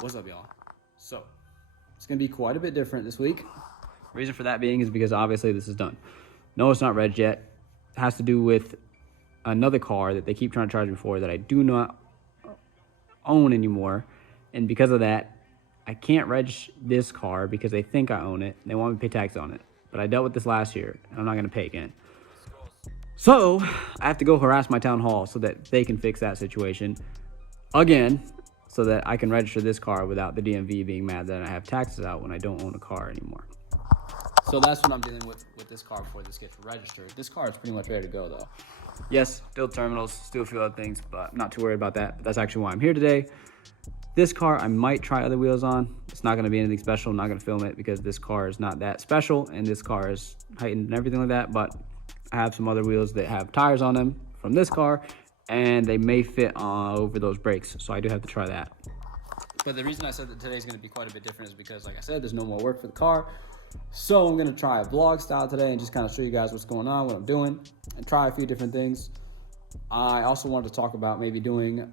What's up, y'all? So, it's going to be quite a bit different this week. Reason for that being is because obviously this is done. No, it's not regged yet. It has to do with another car that they keep trying to charge me for that I do not own anymore. And because of that, I can't reg this car because they think I own it. They want me to pay tax on it. But I dealt with this last year, and I'm not going to pay again. So, I have to go harass my town hall so that they can fix that situation again, so that I can register this car without the DMV being mad that I have taxes out when I don't own a car anymore. So that's what I'm dealing with this car before this gets registered. This car is pretty much ready to go, though. Yes, still terminals, still a few other things, but I'm not too worried about that. But that's actually why I'm here today. This car, I might try other wheels on. It's not going to be anything special. I'm not going to film it because this car is not that special, and this car is heightened and everything like that. But I have some other wheels that have tires on them from this car, and they may fit over those brakes, so I do have to try that. But the reason I said that today's going to be quite a bit different is because, like I said, there's no more work for the car. So I'm going to try a vlog style today and just kind of show you guys what's going on, what I'm doing, and try a few different things. I also wanted to talk about maybe doing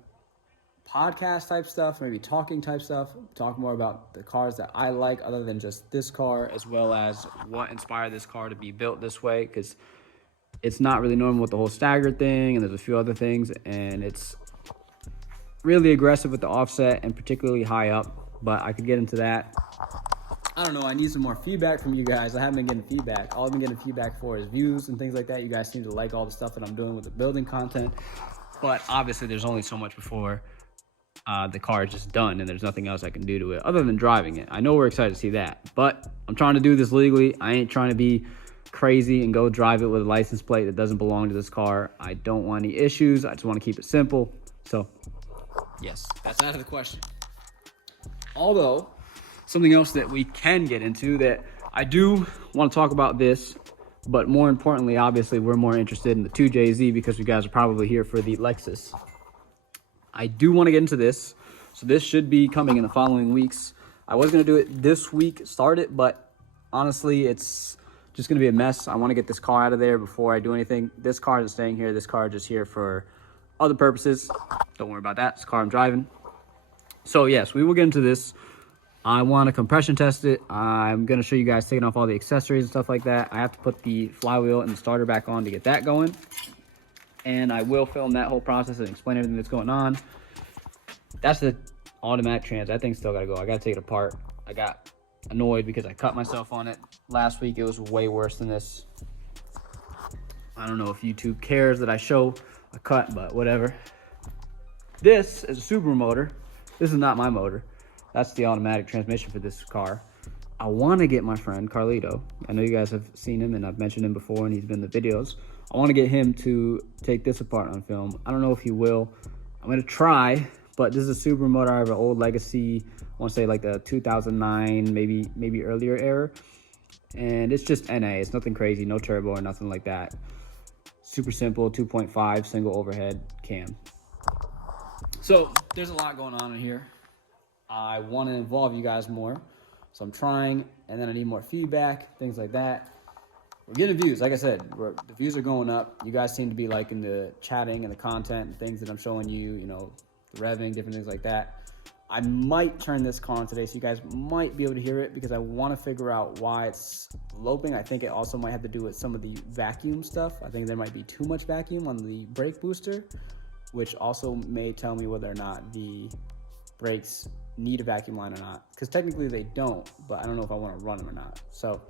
podcast type stuff, maybe talking type stuff, talk more about the cars that I like other than just this car, as well as what inspired this car to be built this way, because it's not really normal with the whole staggered thing, and there's a few other things, and it's really aggressive with the offset and particularly high up, but I could get into that. I don't know, I need some more feedback from you guys. I haven't been getting feedback. All I've been getting feedback for is views and things like that. You guys seem to like all the stuff that I'm doing with the building content, but obviously there's only so much before the car is just done and there's nothing else I can do to it other than driving it. I know we're excited to see that, but I'm trying to do this legally. I ain't trying to be crazy and go drive it with a license plate that doesn't belong to this car. I don't want any issues. I just want to keep it simple. So yes, that's out of the question. Although something else that we can get into that I do want to talk about this, but more importantly, obviously we're more interested in the 2JZ because you guys are probably here for the Lexus. I do want to get into this, so this should be coming in the following weeks. I was going to do it this week, start it, but honestly it's just gonna be a mess. I want to get this car out of there before I do anything. This car is staying here. This car is just here for other purposes. Don't worry about that. This car I'm driving. So yes, we will get into this. I want to compression test it. I'm gonna show you guys taking off all the accessories and stuff like that. I have to put the flywheel and the starter back on to get that going, and I will film that whole process and explain everything that's going on. That's the automatic trans. That thing's still gotta go. I gotta take it apart. I got annoyed because I cut myself on it last week. It was way worse than this. I don't know if YouTube cares that I show a cut, but whatever. This is a Subaru motor. This is not my motor. That's the automatic transmission for this car. I want to get my friend Carlito. I know you guys have seen him and I've mentioned him before and he's been in the videos. I want to get him to take this apart on film. I don't know if he will. I'm going to try, but this is a Subaru motor. I have an old Legacy, I want to say like the 2009, maybe earlier era. And it's just NA. It's nothing crazy, no turbo or nothing like that. Super simple, 2.5 single overhead cam. So there's a lot going on in here. I want to involve you guys more. So I'm trying, and then I need more feedback, things like that. We're getting views. Like I said, the views are going up. You guys seem to be liking the chatting and the content and things that I'm showing you, you know, the revving, different things like that. I might turn this car on today so you guys might be able to hear it because I want to figure out why it's loping. I think it also might have to do with some of the vacuum stuff. I think there might be too much vacuum on the brake booster, which also may tell me whether or not the brakes need a vacuum line or not. Because technically they don't, but I don't know if I want to run them or not. So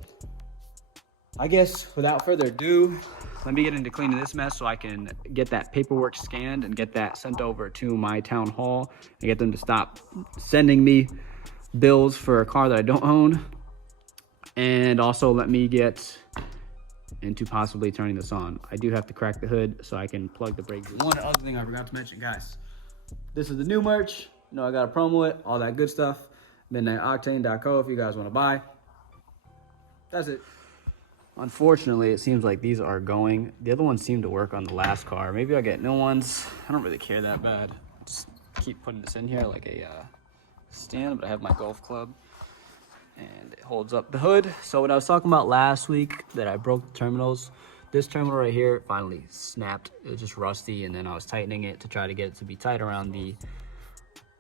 I guess without further ado, let me get into cleaning this mess so I can get that paperwork scanned and get that sent over to my town hall and get them to stop sending me bills for a car that I don't own. And also let me get into possibly turning this on. I do have to crack the hood so I can plug the brakes. One other thing I forgot to mention, guys. This is the new merch. You know, I got a promo it, all that good stuff. MidnightOctane.co if you guys want to buy. That's it. Unfortunately, it seems like these are going. The other ones seem to work on the last car. Maybe I'll get new ones. I don't really care that bad. Just keep putting this in here like a stand, but I have my golf club. And it holds up the hood. So what I was talking about last week, that I broke the terminals. This terminal right here finally snapped. It was just rusty, and then I was tightening it to try to get it to be tight around the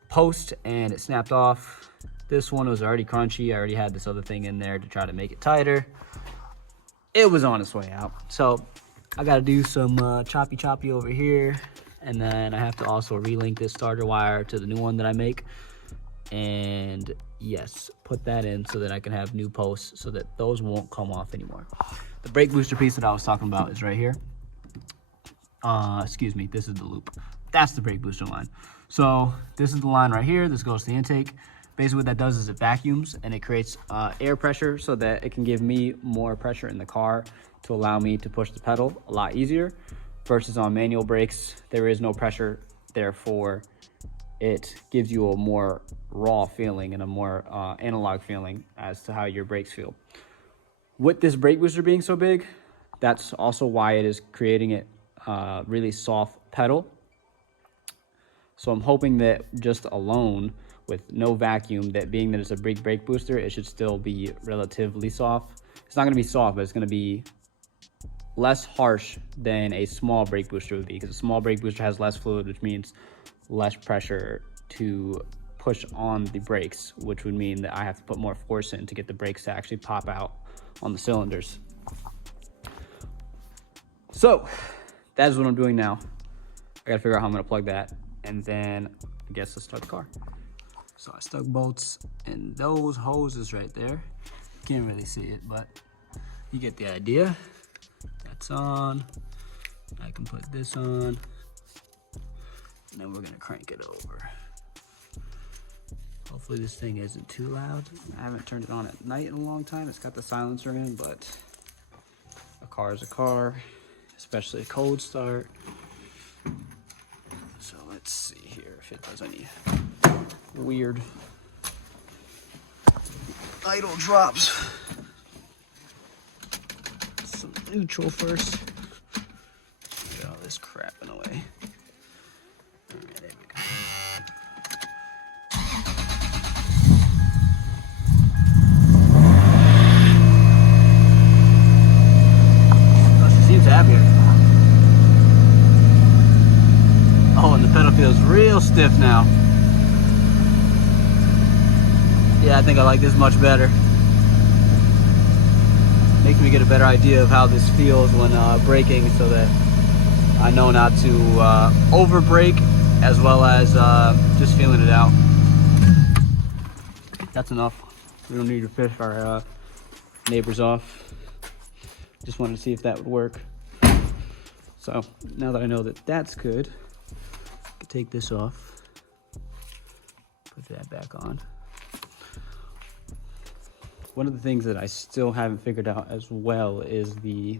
post and it snapped off. This one was already crunchy. I already had this other thing in there to try to make it tighter. It was on its way out. So I got to do some choppy over here. And then I have to also relink this starter wire to the new one that I make. And yes, put that in so that I can have new posts so that those won't come off anymore. The brake booster piece that I was talking about is right here. Excuse me, this is the loop. That's the brake booster line. So this is the line right here. This goes to the intake. Basically what that does is it vacuums and it creates air pressure so that it can give me more pressure in the car to allow me to push the pedal a lot easier. Versus on manual brakes, there is no pressure, therefore it gives you a more raw feeling and a more analog feeling as to how your brakes feel. With this brake booster being so big, that's also why it is creating it really soft pedal. So I'm hoping that just alone with no vacuum, that being that it's a big brake booster, it should still be relatively soft. It's not gonna be soft, but it's gonna be less harsh than a small brake booster would be, because a small brake booster has less fluid, which means less pressure to push on the brakes, which would mean that I have to put more force in to get the brakes to actually pop out on the cylinders. So that is what I'm doing now. I gotta figure out how I'm gonna plug that, and then I guess let's start the car. So I stuck bolts in those hoses right there. Can't really see it, but you get the idea. That's on. I can put this on. And then we're gonna crank it over. Hopefully this thing isn't too loud. I haven't turned it on at night in a long time. It's got the silencer in, but a car is a car, especially a cold start. So let's see here if it does any weird idle drops. Some neutral first. Get all this crap in the way. All right, there we go. Oh, she seems happier. Oh, and the pedal feels real stiff now. Yeah, I think I like this much better. Makes me get a better idea of how this feels when braking, so that I know not to over brake, as well as just feeling it out. That's enough. We don't need to piss our neighbors off. Just wanted to see if that would work. So now that I know that that's good, I can take this off, put that back on. One of the things that I still haven't figured out as well is the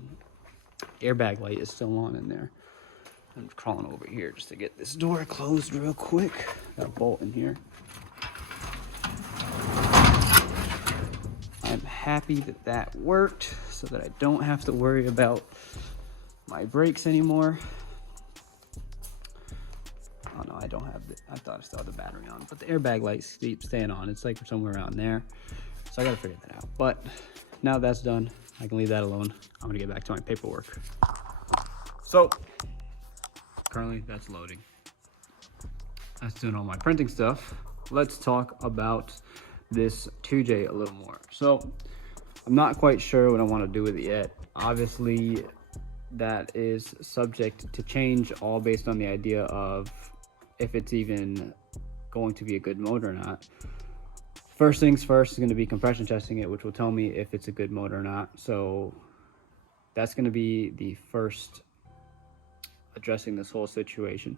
airbag light is still on in there. I'm crawling over here just to get this door closed real quick. Got a bolt in here. I'm happy that that worked so that I don't have to worry about my brakes anymore. Oh no, I don't have the, I thought I still had the battery on, but the airbag light keeps staying on. It's like somewhere around there. So I gotta figure that out. But now that's done, I can leave that alone. I'm gonna get back to my paperwork. So currently that's loading. That's doing all my printing stuff. Let's talk about this 2J a little more. So I'm not quite sure what I want to do with it yet. Obviously that is subject to change, all based on the idea of if it's even going to be a good motor or not. First things first is going to be compression testing it, which will tell me if it's a good motor or not. So that's going to be the first addressing this whole situation.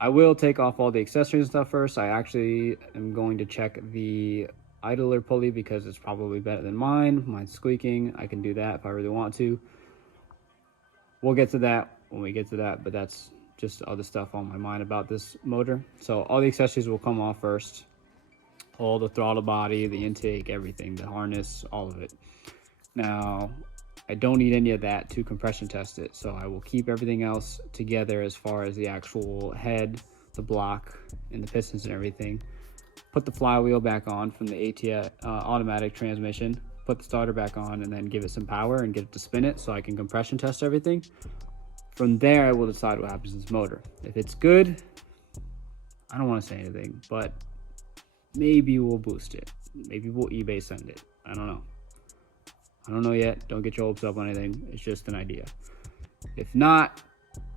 I will take off all the accessories and stuff first. I actually am going to check the idler pulley because it's probably better than mine. Mine's squeaking. I can do that if I really want to. We'll get to that when we get to that, but that's just other stuff on my mind about this motor. So all the accessories will come off first. All the throttle body, the intake, everything, the harness, all of it. Now, I don't need any of that to compression test it, so I will keep everything else together as far as the actual head, the block, and the pistons and everything. Put the flywheel back on from the ATS automatic transmission, put the starter back on, and then give it some power and get it to spin it so I can compression test everything. From there, I will decide what happens to this motor. If it's good, I don't want to say anything, but maybe we'll boost it. Maybe we'll eBay send it. I don't know. I don't know yet. Don't get your hopes up on anything. It's just an idea. If not,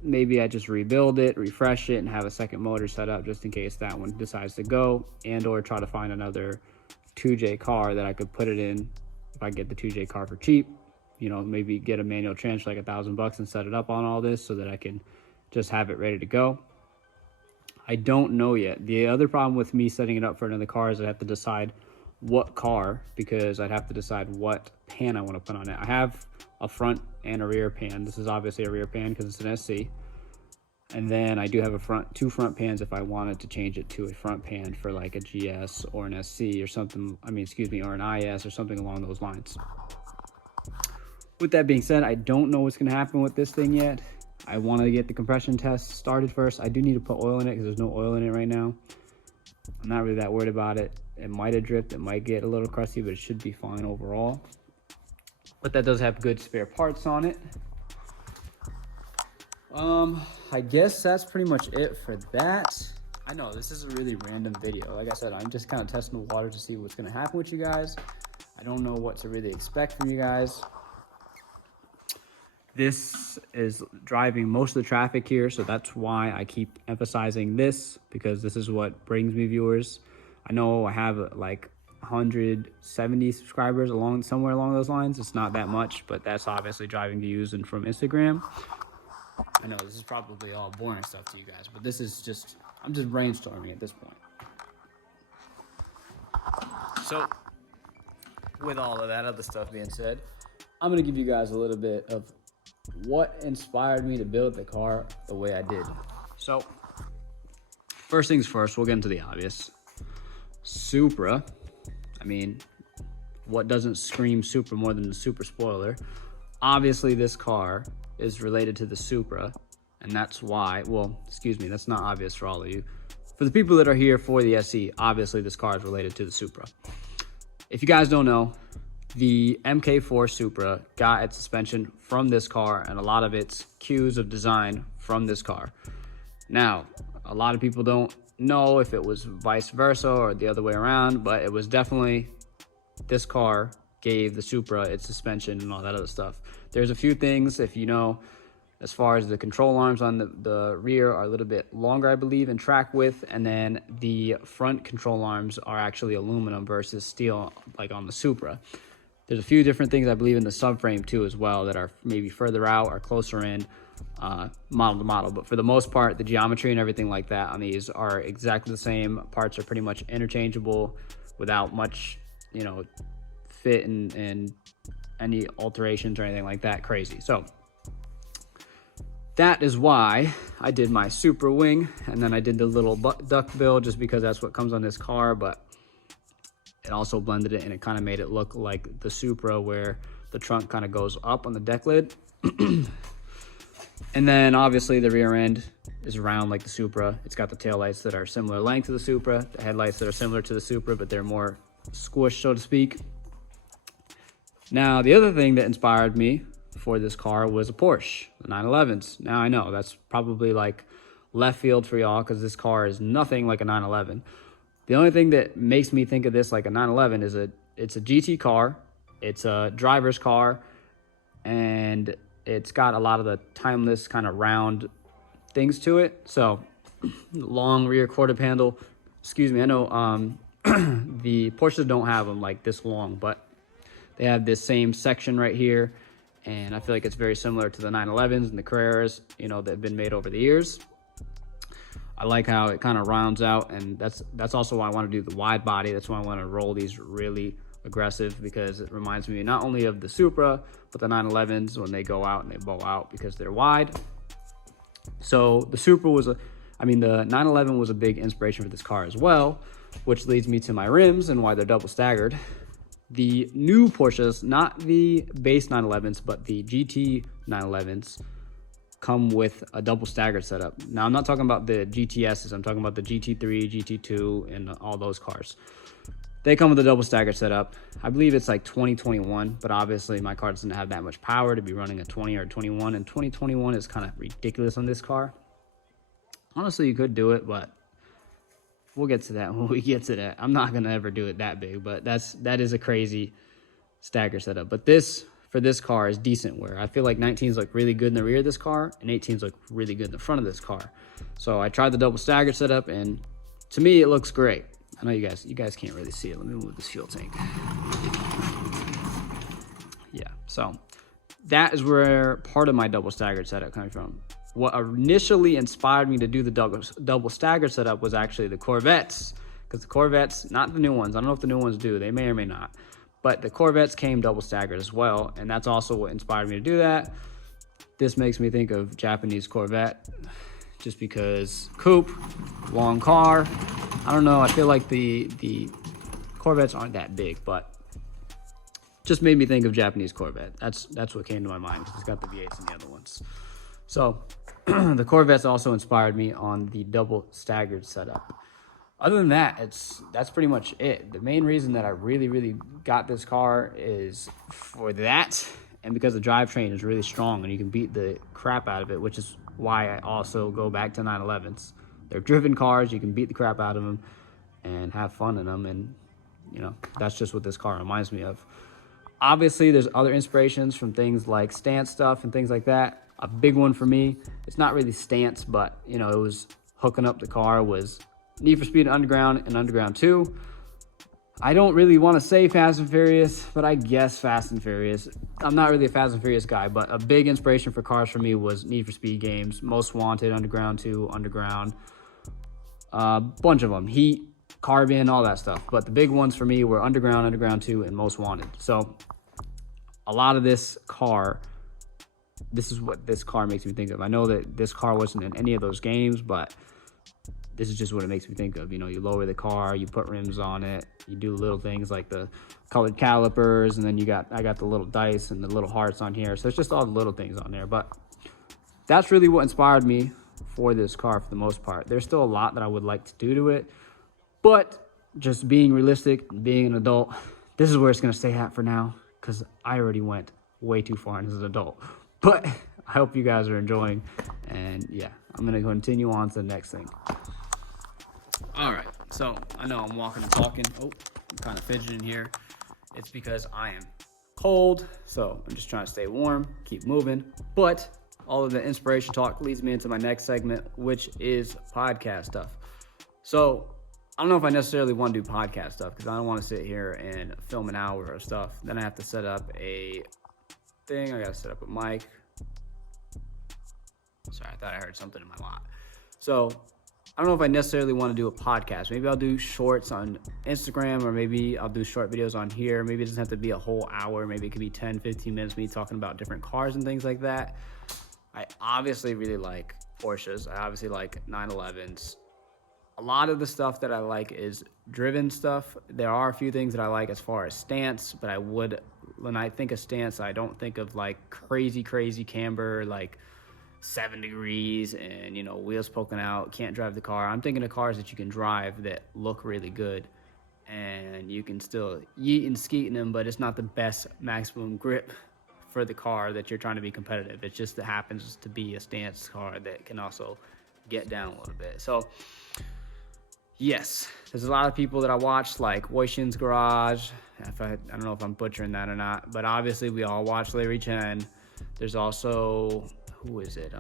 maybe I just rebuild it, refresh it, and have a second motor set up just in case that one decides to go, and or try to find another 2J car that I could put it in if I get the 2J car for cheap. You know, maybe get a manual transfer like $1,000 and set it up on all this so that I can just have it ready to go. I don't know yet. The other problem with me setting it up for another car is I have to decide what car, because I'd have to decide what pan I want to put on it. I have a front and a rear pan. This is obviously a rear pan because it's an SC. And then I do have two front pans if I wanted to change it to a front pan for like a GS or an SC or something. I mean, excuse me, or an IS or something along those lines. With that being said, I don't know what's going to happen with this thing yet. I want to get the compression test started first. I do need to put oil in it because there's no oil in it right now. I'm not really that worried about it. It might have dripped, it might get a little crusty, but it should be fine overall. But that does have good spare parts on it. I guess that's pretty much it for that. I know this is a really random video. Like I said, I'm just kind of testing the water to see what's going to happen with you guys. I don't know what to really expect from you guys. This is driving most of the traffic here, so that's why I keep emphasizing this, because this is what brings me viewers. I know I have like 170 subscribers somewhere along those lines. It's not that much, but that's obviously driving views and from Instagram. I know this is probably all boring stuff to you guys, but this is just, I'm just brainstorming at this point. So with all of that other stuff being said, I'm gonna give you guys a little bit of what inspired me to build the car the way I did. So first things first, we'll get into the obvious. Supra. I mean, what doesn't scream Supra more than the Supra spoiler? Obviously this car is related to the Supra, and that's why, well, excuse me, that's not obvious for all of you. For the people that are here for the SC, obviously this car is related to the Supra. If you guys don't know, the MK4 Supra got its suspension from this car and a lot of its cues of design from this car. Now, a lot of people don't know if it was vice versa or the other way around, but it was definitely this car gave the Supra its suspension and all that other stuff. There's a few things, if you know, as far as the control arms on the rear are a little bit longer, I believe, in track width, and then the front control arms are actually aluminum versus steel, like on the Supra. There's a few different things, I believe, in the subframe too as well that are maybe further out or closer in model to model. But for the most part, the geometry and everything like that on these are exactly the same. Parts are pretty much interchangeable without much, you know, fit and any alterations or anything like that crazy. So that is why I did my Supra wing, and then I did the little duck bill just because that's what comes on this car, but it also blended it and it kind of made it look like the Supra where the trunk kind of goes up on the deck lid. And then obviously the rear end is round like the Supra. It's got the taillights that are similar length to the Supra, the headlights that are similar to the Supra, but they're more squished, so to speak. Now, the other thing that inspired me for this car was a Porsche, the 911s. Now, I know that's probably like left field for y'all because this car is nothing like a 911. The only thing that makes me think of this like a 911 is it's a GT car, it's a driver's car, and it's got a lot of the timeless kind of round things to it. So long rear quarter panel. Excuse me, I know the Porsches don't have them like this long, but they have this same section right here, and I feel like it's very similar to the 911s and the Carreras, you know, that have been made over the years. I like how it kind of rounds out, and that's also why I want to do the wide body. That's why I want to roll these really aggressive, because it reminds me not only of the Supra, but the 911s when they go out and they bow out because they're wide. So the Supra was the 911 was a big inspiration for this car as well, which leads me to my rims and why they're double staggered. The new Porsches, not the base 911s, but the GT 911s, come with a double staggered setup. Now, I'm not talking about the GTSs. I'm talking about the GT3, GT2, and all those cars. They come with a double staggered setup. I believe it's like 2021, but obviously my car doesn't have that much power to be running a 20 or 21, and 2021 is kind of ridiculous on this car. Honestly, you could do it, but we'll get to that when we get to that. I'm not going to ever do it that big, but that is a crazy stagger setup. But this, for this car, is decent wear. I feel like 19s look really good in the rear of this car, and 18s look really good in the front of this car. So I tried the double stagger setup, and to me, it looks great. I know you guys can't really see it. Let me move this fuel tank. Yeah, so that is where part of my double staggered setup comes from. What initially inspired me to do the double staggered setup was actually the Corvettes, because the Corvettes, not the new ones, I don't know if the new ones do, they may or may not, but the Corvettes came double staggered as well, and that's also what inspired me to do that. This makes me think of Japanese Corvette, just because coupe, long car. I don't know, I feel like the Corvettes aren't that big, but just made me think of Japanese Corvette. That's what came to my mind, because it's got the V8s and the other ones. So the Corvettes also inspired me on the double staggered setup. Other than that, that's pretty much it. The main reason that I really got this car is for that, and because the drivetrain is really strong and you can beat the crap out of it, which is why I also go back to 911s. They're driven cars, you can beat the crap out of them and have fun in them, and you know, that's just what this car reminds me of. Obviously, there's other inspirations from things like stance stuff and things like that. A big one for me, it's not really stance, but you know, it was hooking up the car, was Need for Speed Underground and Underground 2. I don't really want to say Fast and Furious, but I guess Fast and Furious. I'm not really a Fast and Furious guy, but a big inspiration for cars for me was Need for Speed games, Most Wanted, Underground 2, Underground, bunch of them, Heat, Carbon, all that stuff. But the big ones for me were Underground, Underground 2, and Most Wanted. So a lot of this car, this is what this car makes me think of. I know that this car wasn't in any of those games, but this is just what it makes me think of. You know, you lower the car, you put rims on it, you do little things like the colored calipers, and then I got the little dice and the little hearts on here. So it's just all the little things on there. But that's really what inspired me for this car for the most part. There's still a lot that I would like to do to it, but just being realistic, being an adult, this is where it's going to stay at for now, because I already went way too far as an adult. But I hope you guys are enjoying, and yeah, I'm going to continue on to the next thing. All right, so I know I'm walking and talking. Oh, I'm kind of fidgeting here. It's because I am cold, so I'm just trying to stay warm, keep moving. But all of the inspiration talk leads me into my next segment, which is podcast stuff. So I don't know if I necessarily want to do podcast stuff, because I don't want to sit here and film an hour of stuff. Then I have to set up a thing. I got to set up a mic. Sorry, I thought I heard something in my lot. So I don't know if I necessarily want to do a podcast. Maybe I'll do shorts on Instagram, or maybe I'll do short videos on here. Maybe it doesn't have to be a whole hour. Maybe it could be 10, 15 minutes, me talking about different cars and things like that. I obviously really like Porsches. I obviously like 911s. A lot of the stuff that I like is driven stuff. There are a few things that I like as far as stance, but when I think of stance, I don't think of like crazy camber, like 7 degrees and, you know, wheels poking out, can't drive the car. I'm thinking of cars that you can drive that look really good, and you can still yeet and skeet in them, but it's not the best maximum grip for the car that you're trying to be competitive. It just happens to be a stance car that can also get down a little bit. So yes, there's a lot of people that I watch, like Woishin's Garage. I don't know if I'm butchering that or not, but obviously we all watch Larry Chen. There's also, who is it?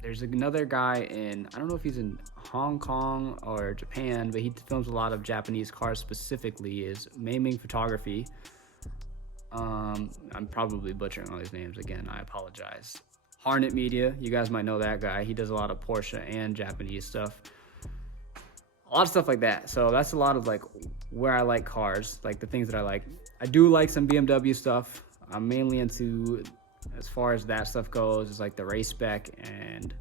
There's another guy in, I don't know if he's in Hong Kong or Japan, but he films a lot of Japanese cars specifically, is Maiming Photography. I'm probably butchering all these names again, I apologize. Harnett Media, you guys might know that guy. He does a lot of Porsche and Japanese stuff. A lot of stuff like that. So that's a lot of like where I like cars, like the things that I like. I do like some BMW stuff. I'm mainly into, as far as that stuff goes, is like the race spec and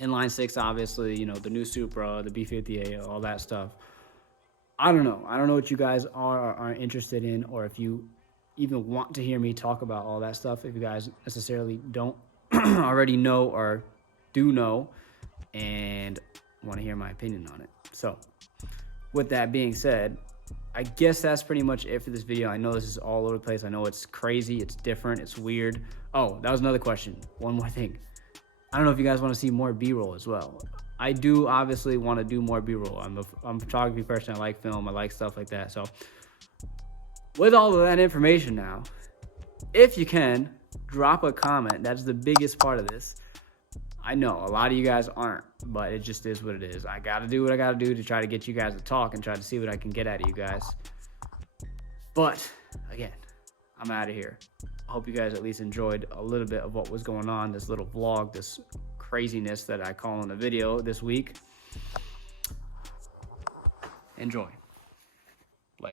inline six, obviously, you know, the new Supra, the B58, all that stuff. I don't know what you guys are or aren't interested in, or if you even want to hear me talk about all that stuff, if you guys necessarily don't already know or do know and want to hear my opinion on it. So with that being said, I guess that's pretty much it for this video. I know this is all over the place. I know it's crazy, it's different, it's weird. Oh, that was another question. One more thing. I don't know if you guys want to see more B-roll as well. I do obviously want to do more B-roll. I'm a photography person. I like film. I like stuff like that. So with all of that information now, if you can, drop a comment. That's the biggest part of this. I know a lot of you guys aren't, but it just is what it is. I got to do what I got to do to try to get you guys to talk and try to see what I can get out of you guys. But again, I'm out of here. I hope you guys at least enjoyed a little bit of what was going on, this little vlog, this craziness that I call in a video this week. Enjoy.